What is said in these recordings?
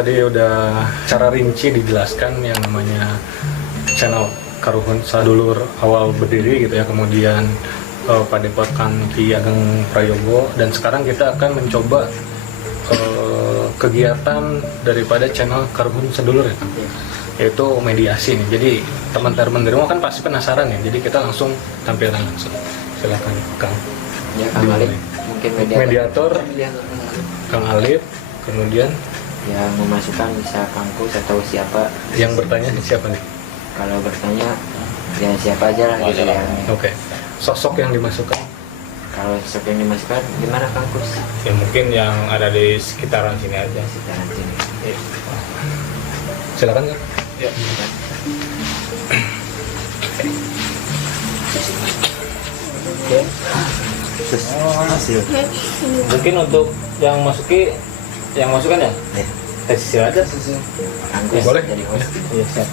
tadi udah cara rinci dijelaskan yang namanya channel Karuhun Sadulur awal berdiri gitu ya, kemudian Padepokan Ki Ageng Prayogo, dan sekarang kita akan mencoba kegiatan daripada channel Karuhun Sadulur ya, yaitu mediasi nih. Jadi teman-teman dari rumah kan pasti penasaran ya, jadi kita langsung tampilkan langsung. Silakan Kang. Ya, Kang Alif mungkin Mediator Kang Alif, kemudian yang memasukkan bisa Kangkus atau siapa yang bertanya siapa nih? kalau bertanya ya siapa aja lah gitu ya. Oke. Sosok yang dimasukkan, Kalau sosok yang dimasukkan gimana Kangkus? Ya mungkin yang ada di sekitaran sini aja. Sekitaran sini. Ya. silakan Kang. Ya. Oke. Hasil. Mungkin untuk yang masukan ya? Ya. Tes aja. Kangkus Boleh. jadi host. Iya, siap.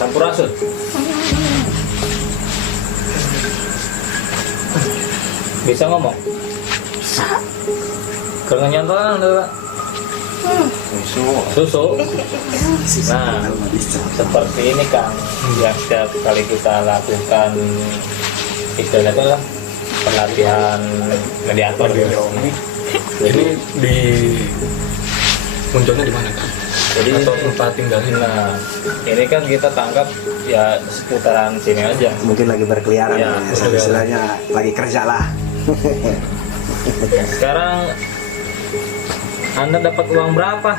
Sampurasun. Bisa ngomong? Bisa. Kerengan doang, Pak. Susu. Nah, seperti ini Kang, yang setiap kali kita lakukan istilahnya itu lah pelatihan mediator gitu. Jadi di munculnya di mana Kang? Jadi Atau tempat tinggalnya? nah, ini kan kita tangkap ya seputaran sini aja. Mungkin lagi berkeliaran, Ya, ya, istilahnya lagi kerja lah. Sekarang Anda dapat uang berapa?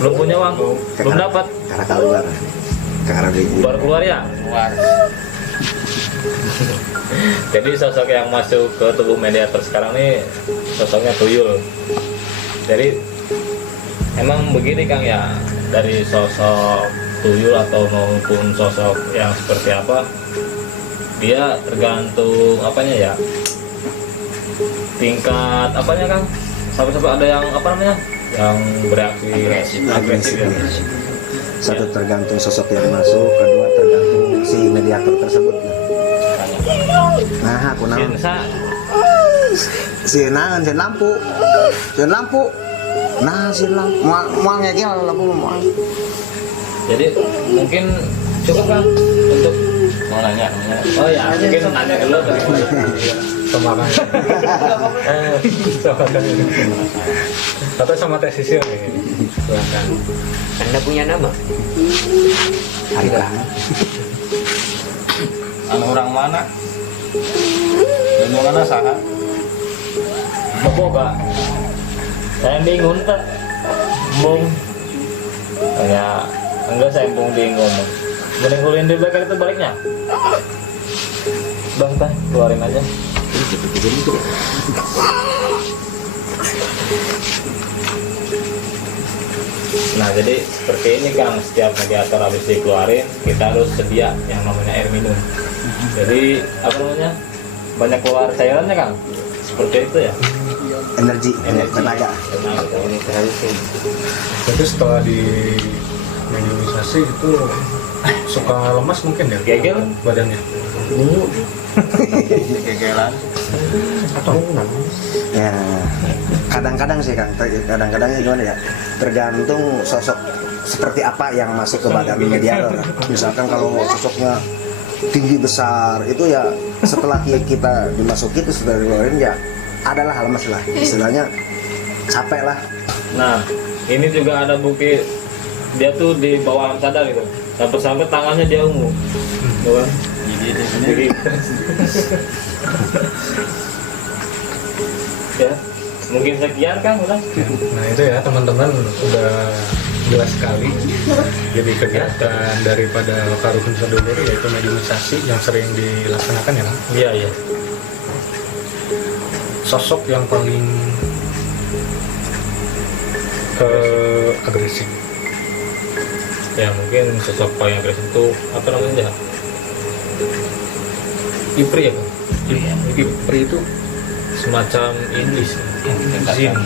Belum punya uang? Belum dapat? Karena keluar, karena Baru keluar ya? Jadi sosok yang masuk ke tubuh mediator sekarang ini sosoknya tuyul. Jadi emang begini Kang ya, dari sosok tuyul atau maupun sosok yang seperti apa, dia tergantung apanya ya, tingkat apanya Kang. Sampai ada yang apa namanya, yang bereaksi agresif ya. satu tergantung sosok yang masuk, kedua tergantung si mediator tersebut. Nah, aku naon? Si lampu. Nah, si lampu. Mau ngegel lampu mau. Jadi mungkin cukup Kang untuk mau nanya. Oh ya, mungkin nanya dulu Sama Kang. Sama Kang. Atau sama tes sisir ini. Silakan. Anda punya nama? Harika. Anu orang mana? Dan mana saha? Boga. Saya bingung tak? Bung. Ya, enggak saya bingung. Mending di belakang itu baliknya. Bang, teh, keluarin aja. Nah, jadi seperti ini Kang, setiap mediator habis dikeluarin, kita harus sedia yang namanya air minum. Jadi, apa namanya? Banyak keluar cairannya Kang. Seperti itu ya. Energi, tenaga. Ini terlalu sih. Jadi setelah di mediumisasi itu suka lemas mungkin ya? Gegel? Badannya. Gegelan. Ya, kadang-kadang sih Kang, kadang-kadangnya gimana ya, tergantung sosok seperti apa yang masuk ke badan mediator. Misalkan kalau sosoknya tinggi besar itu ya setelah kita dimasuki itu sudah dikeluarin ya adalah lemas lah, istilahnya capek lah. Nah, ini juga ada bukti dia tuh di bawah alam sadar gitu. Sampai tangannya dia ungu. Tuh kan? Jadi ya, mungkin sekian Kang udah. Nah itu ya teman-teman udah jelas sekali. Jadi kegiatan daripada Karuhun Sadulur yaitu mediumisasi yang sering dilaksanakan ya Kang. Iya, iya. Sosok yang paling agresif. Ya mungkin sosok paling agresif itu apa namanya? Ipri ya, Bang? Ipri itu Semacam iblis. Jin.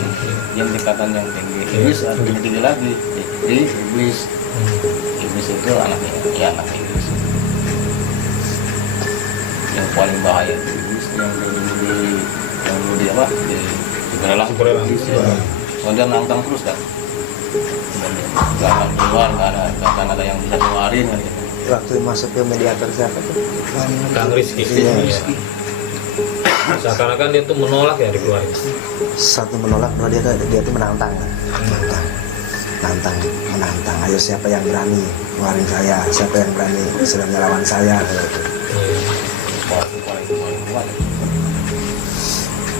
Yang tingkatan yang tinggi. Iblis lebih tinggi lagi. Jadi iblis, iblis itu anaknya, ya anak iblis. Yang paling bahaya itu iblis yang dulu di apa? Di Sukarela. Oh, dia nantang terus kan. Nggak akan keluar, nggak ada yang bisa keluarin kan. Waktu masuk ke mediator siapa tuh? Kang Rizky. Iya. Iya. Seakan-akan dia tuh menolak ya dikeluarin. Satu menolak, dua dia tuh menantang. Menantang. Ayo siapa yang berani keluarin saya? Siapa yang berani sedang melawan saya? Gitu. Paling kuat.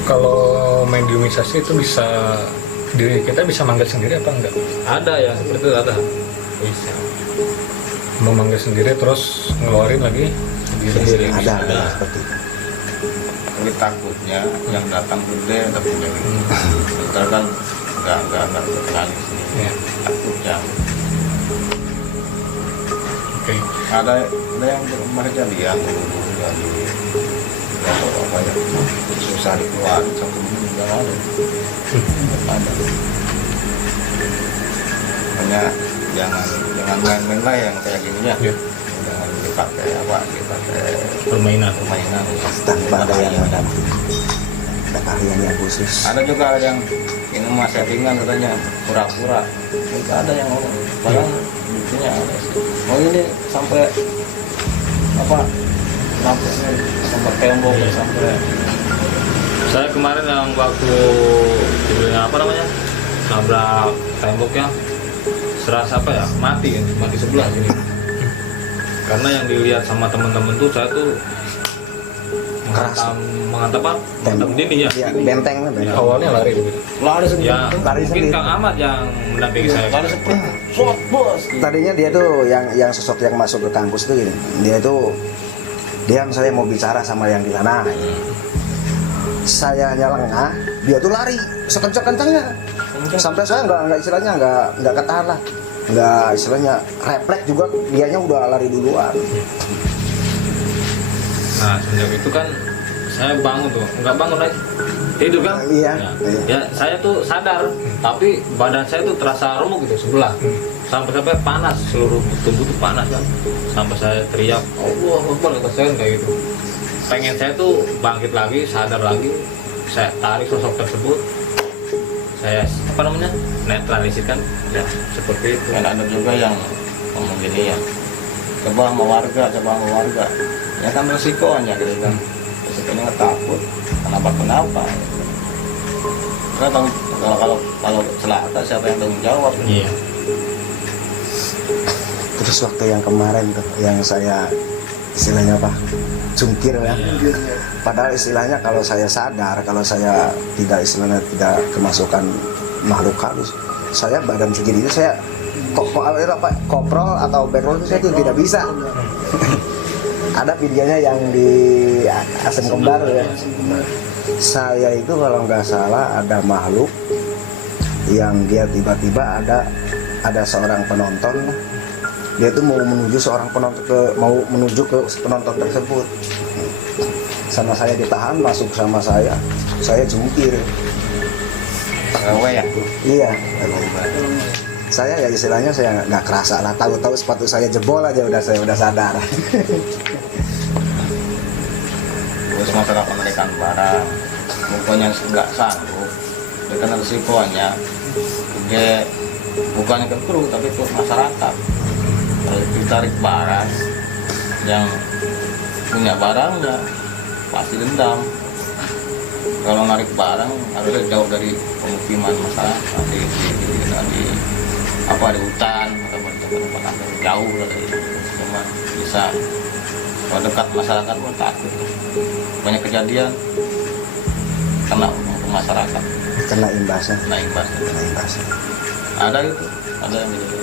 kalau mediumisasi itu bisa diri kita bisa manggil sendiri apa enggak? Ada ya seperti itu ada. Bisa. Memanggil sendiri terus ngeluarin lagi sendiri. Ada seperti itu. Tapi takutnya yang datang gede tapi jadi sementara kan nggak terkali sih. Ya. Takutnya Oke. ada yang kemarin jadian dulu jadi apa ya susah dikeluarin satu minggu nggak ada. Makanya jangan main-main lah yang kayak gini ya. Ya. Jangan dipakai Permainan. permainan. Tanpa ada yang mendampingi. Ada kalian yang khusus. Ada juga yang ini mas settingan katanya pura-pura. Itu ada yang ngomong. Padahal buktinya ada. Oh ini sampai apa? Sampai tembok sampai. Saya kemarin yang waktu apa namanya nabrak temboknya serasa apa ya mati sebelah sini. Karena yang dilihat sama teman-teman tuh saya tuh menghantam dinding ya. Iya, benteng. Awalnya lari begitu. Lari sendiri. Ya, Lari mungkin sendiri. Kang Ahmad yang mendampingi saya. Lari seperti shot bos. Tadinya dia tuh yang sosok yang masuk ke kampus tuh gini. Dia misalnya mau bicara sama yang di sana. Saya lengah, dia tuh lari sekencang-kencangnya. Sampai saya nggak istilahnya nggak ketahan lah. Nggak istilahnya refleks juga, dianya udah lari duluan. Nah, semenjak itu kan saya bangun tuh, nggak bangun lagi, tidur kan? Iya. Ya, saya tuh sadar, tapi badan saya tuh terasa remuk gitu sebelah, sampai panas, seluruh tubuh tuh panas kan, sampai saya teriak, Allah Akbar, kata saya kayak gitu. Pengen saya tuh bangkit lagi, sadar lagi, saya tarik sosok tersebut, saya netralisirkan, ya seperti itu. Dan ada juga yang ngomong gini ya, coba sama warga, ya kan resikonya gitu kan, resikonya nggak takut, kenapa, karena kalau celaka siapa yang tanggung jawab? Iya. Terus waktu yang kemarin tuh, yang saya istilahnya apa? Cungkir ya. Padahal istilahnya kalau saya sadar, kalau saya tidak kemasukan makhluk halus, saya badan segini itu saya koprol atau backroll itu saya tuh tidak bisa. Ada videonya yang di Asem Kembar ya. Saya itu kalau nggak salah ada makhluk yang dia tiba-tiba ada seorang penonton, dia tuh mau menuju ke penonton tersebut. Sama saya ditahan, masuk sama saya jungkir. Gawe ya. Iya. Saya ya istilahnya saya nggak kerasa lah, tahu-tahu sepatu saya jebol aja saya udah sadar. Terus masalah pemeriksaan barang, pokoknya nggak sanggup, dengan resikonya, dia bukannya ke kru tapi ke masyarakat. Kalau ditarik barang, yang punya barangnya pasti dendam. Kalau narik barang harusnya jauh dari pemukiman masyarakat di hutan atau di tempat jauh dari cuma bisa. Kalau dekat masyarakat pun takut. Banyak kejadian kena ke masyarakat, Kena imbasnya. kena imbasnya. Ada itu, ada yang gitu.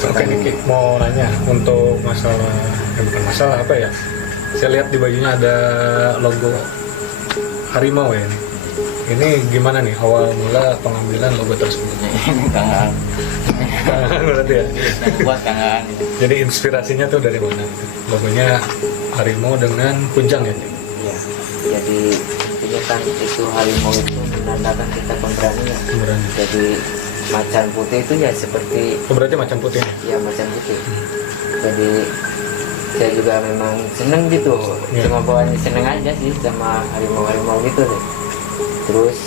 Oke nih Ki, mau nanya untuk masalah, bukan masalah apa ya? Saya lihat di bajunya ada logo harimau ya. Ini gimana nih awal mula pengambilan logo tersebut? Ini kangen Berarti ya. yang buat kangen. Jadi inspirasinya tuh dari mana? Logonya harimau dengan kujang ya? Ya, jadi intinya kan itu harimau itu menandakan kita pemberanian. Berani. Jadi macan putih itu ya seperti Oh, berarti macam putih. ya macan putih. Jadi saya juga memang seneng gitu, Ya. cuma bawaannya seneng aja sih sama harimau-harimau gitu deh. Terus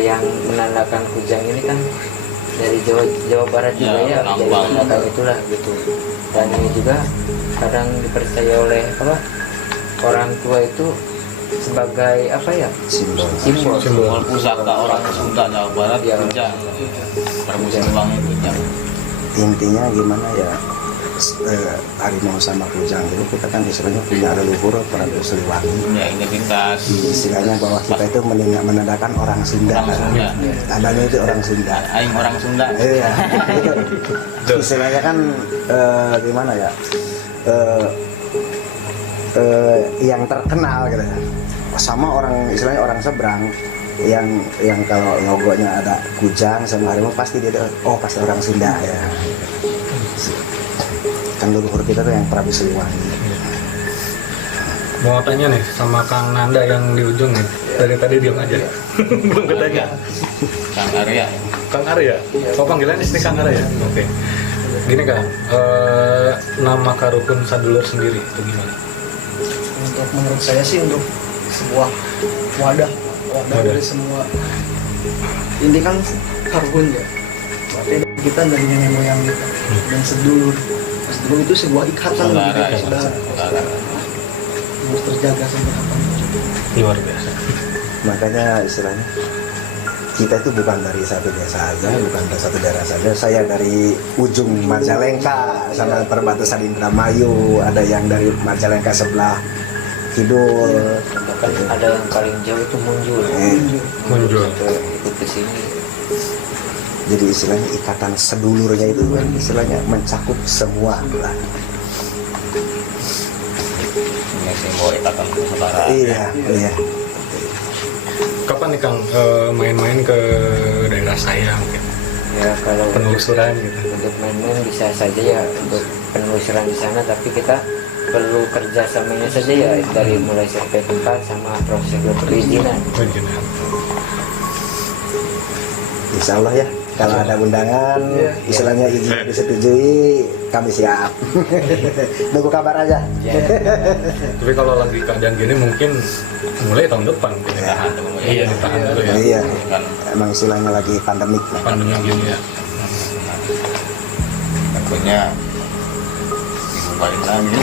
yang menandakan kujang ini kan dari Jawa Barat juga Ya, ya, jadi lambang. menandakan itulah gitu. Dan ini juga kadang dipercaya oleh orang tua itu sebagai apa ya, Simbol. simbol. Simbol pusaka orang Sunda Jawa Barat Ya. kujang. Prabu Siliwangi kujang. Intinya gimana ya, harimau sama kujang itu kita kan istilahnya punya leluhur Prabu Siliwangi. Ya identitas. Istilahnya bahwa kita itu menandakan orang Sunda. Orang Sunda. Tandanya itu orang Sunda. Aing orang Sunda. Iya, itu istilahnya kan gimana ya, yang terkenal gitu ya. Sama orang istilahnya orang seberang yang kalau logonya ada kujang sama harimau pasti dia oh pasti orang Sunda ya. Kan leluhur kita tuh yang Prabu Siliwangi. Mau tanya nih sama Kang Nanda yang di ujung nih. Dari tadi diam aja. Belum ketanya. Kang Arya. Kang Arya. Oh panggilan istri Kang Arya. Oke. Gini Kang, nama Karuhun Sadulur sendiri itu gimana? Untuk menurut saya sih untuk sebuah wadah Wadah. dari semua ini kan Karuhun ya, berarti kita dari nenek moyang kita dan sedulur itu sebuah ikatan Saudara, gitu, ya. saudara Saudara. harus terjaga sampai kapan. Luar biasa. Makanya istilahnya kita itu bukan dari satu desa saja, bukan dari satu daerah saja. Saya dari ujung Majalengka sama perbatasan Indramayu, ada yang dari Majalengka sebelah kidul. Bahkan ada yang paling jauh itu muncul. Muncul. Ikut ke sini. Jadi istilahnya ikatan sedulurnya itu kan istilahnya mencakup semua lah. Ini simbol ikatan persaudaraan. Iya, iya. Kapan nih Kang main-main ke daerah saya mungkin? Ya kalau Penelusuran gitu. untuk main-main bisa saja ya untuk penelusuran di sana, tapi kita perlu kerjasamanya saja ya dari mulai sampai tempat sama prosedur perizinan. Perizinan. Insya Allah ya. Kalau ada undangan, istilahnya izin disetujui, kami siap. Nunggu kabar aja. Ya, Tapi kalau lagi keadaan gini mungkin mulai tahun depan. Ya. Iya, ditahan dulu ya. Iya, Kan emang istilahnya lagi pandemik. Pandemi gini ya. takutnya dibubarin lagi.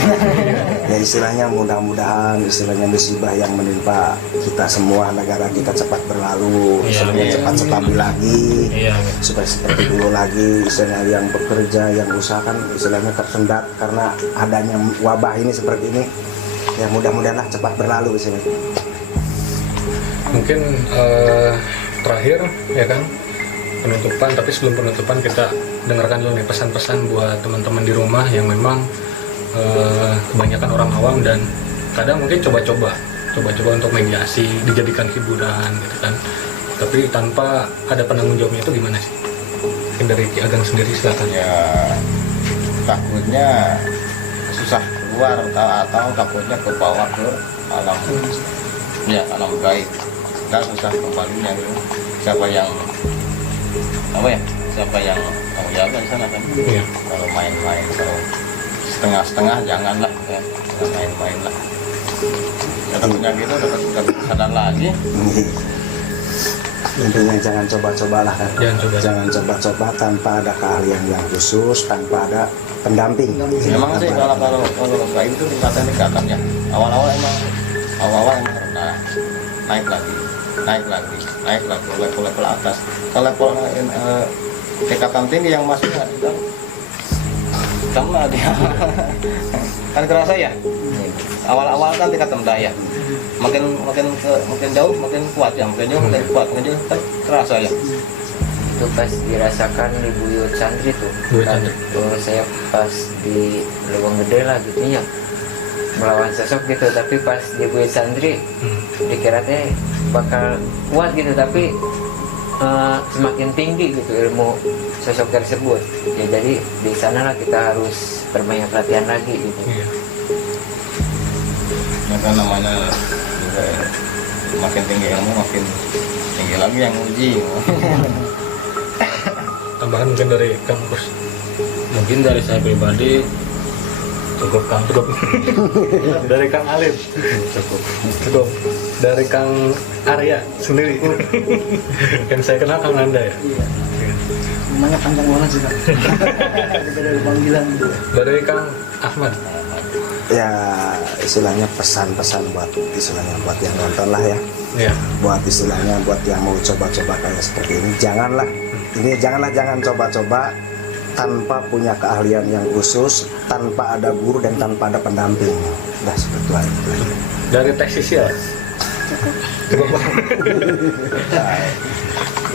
Ya istilahnya mudah-mudahan istilahnya musibah yang menimpa kita semua, negara kita cepat berlalu, Iya, istilahnya iya. cepat stabil lagi, Iya. supaya seperti dulu lagi, istilahnya yang bekerja, yang usaha kan istilahnya tersendat karena adanya wabah ini seperti ini. Ya mudah-mudahanlah cepat berlalu istilahnya. Mungkin terakhir ya kan penutupan, tapi sebelum penutupan kita dengarkan dulu nih pesan-pesan buat teman-teman di rumah yang memang kebanyakan orang awam dan kadang mungkin coba-coba untuk mediasi, dijadikan hiburan gitu kan, tapi tanpa ada penanggung jawabnya, itu gimana sih? Mungkin dari Ki Ageng sendiri silakan. Ya takutnya susah keluar atau takutnya ke bawah ke alam, ya alam gaib, kan susah kembalinya gitu. Siapa yang tanggung jawab di sana kan? Iya. Kalau main-main, kalau setengah-setengah janganlah ya, jangan main-main lah. Ya takutnya gitu udah sadar lagi. Intinya jangan coba-cobalah kan. Jangan coba. Coba-coba tanpa ada keahlian yang khusus, tanpa ada pendamping. Memang sih kalau gaib itu tingkatan ya. Awal-awal emang rendah, naik lagi, level atas. Kalau level tingkatan tinggi yang masuknya kita dia kan kerasa ya. Awal-awal kan tingkat rendah ya. Makin jauh makin kuat ya, makin jauh makin jauh kan terasa ya. Itu pas dirasakan di Buyut Santri tuh. Buyut Kan, Santri. saya pas di Lubang Gede lah gitu ya, melawan sosok gitu, tapi pas di Buyut Santri dikira teh bakal kuat gitu, tapi semakin tinggi gitu ilmu sosok tersebut ya. Jadi di sana lah kita harus berbanyak latihan lagi gitu. Iya. Ya kan namanya juga ya, makin tinggi ilmu makin tinggi lagi yang uji. Tambahan mungkin dari Kang Kus. Mungkin dari saya pribadi cukup Kang. Cukup. Dari Kang Alif. Cukup. Dari Kang Arya sendiri. Yang saya kenal Kang Anda ya. Iya. Namanya panjang banget sih kan. Kita dari panggilan gitu. Dari Kang Ahmad. Ya istilahnya pesan-pesan buat yang nonton lah ya. Iya. Buat istilahnya buat yang mau coba-coba kayak seperti ini, jangan coba-coba tanpa punya keahlian yang khusus, tanpa ada guru dan tanpa ada pendamping. Udah seperti itu. Dari Teh Sisil. Cukup.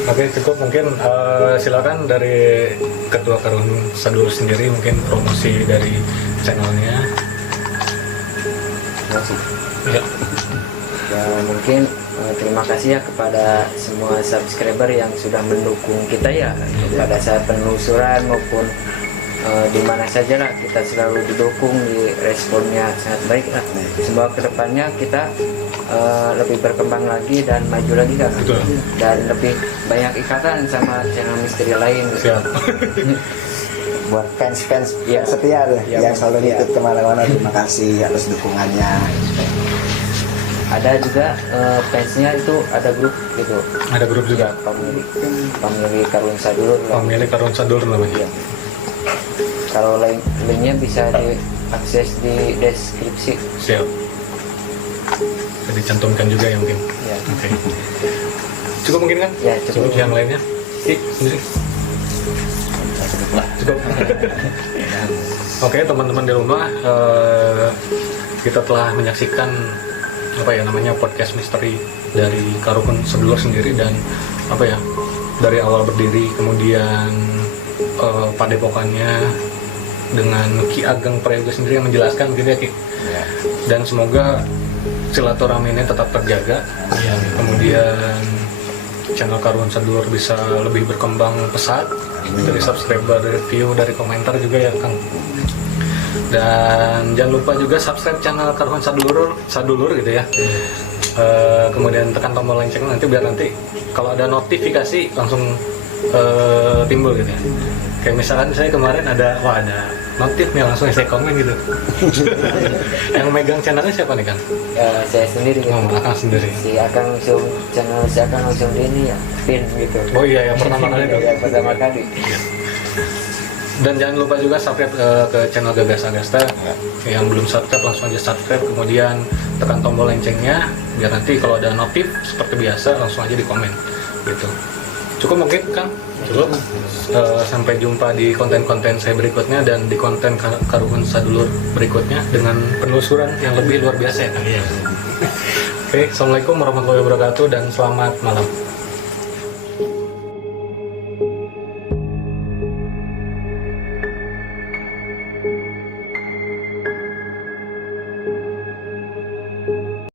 Oke, cukup mungkin silakan dari Ketua Karhun Sadulur sendiri mungkin promosi dari channelnya. Ya. Ya mungkin terima kasih ya kepada semua subscriber yang sudah mendukung kita ya pada saat penelusuran maupun di mana saja lah, kita selalu didukung, di responnya sangat baik lah. Semoga kedepannya kita lebih berkembang lagi dan maju lagi kan. Betul. Dan lebih banyak ikatan sama channel misteri lain gitu. Siap. Buat fans Ya. setia deh, Ya, yang selalu ya. ngikut kemana-mana, terima kasih atas dukungannya. Ada juga fansnya itu ada grup gitu. Ada grup juga. Pemilik Karhun Sadulur lah. Pemilik Karhun Sadulur namanya. Iya. Kalau linknya bisa diakses di deskripsi. Siap. Bisa dicantumkan juga ya mungkin. Ya. Oke. Cukup mungkin kan? Ya, cukup. Yang lainnya? Sendiri. Cukup. Oke, teman-teman di rumah, kita telah menyaksikan podcast misteri dari Karhun Sadulur sendiri, dan dari awal berdiri, kemudian padepokannya dengan Ki Ageng Prayoga sendiri yang menjelaskan gitu ya Ki. Dan semoga silaturahmi ini tetap terjaga, kemudian channel Karhun Sadulur bisa lebih berkembang pesat, dari subscriber, dari view, dari komentar juga ya Kang. Dan jangan lupa juga subscribe channel Karhun Sadulur gitu ya. Kemudian tekan tombol lonceng nanti biar nanti kalau ada notifikasi langsung timbul gitu ya. Kayak misalkan saya kemarin ada notif nih, langsung saya komen gitu. Yang megang channelnya siapa nih Kang? Saya sendiri gitu. Akang sendiri. Si Akang langsung di ini ya, pin gitu. Oh iya, yang pertama kali itu. Yang pertama kali. Dan jangan lupa juga subscribe ke channel Gagas Agasta. Yang belum subscribe langsung aja subscribe, kemudian tekan tombol loncengnya biar nanti kalau ada notif seperti biasa langsung aja di komen gitu. Cukup mungkin Kang? Cukup. Sampai jumpa di konten-konten saya berikutnya dan di konten Karhun Sadulur berikutnya dengan penelusuran yang lebih luar biasa ya Kang. Oke, assalamualaikum warahmatullahi wabarakatuh dan selamat malam.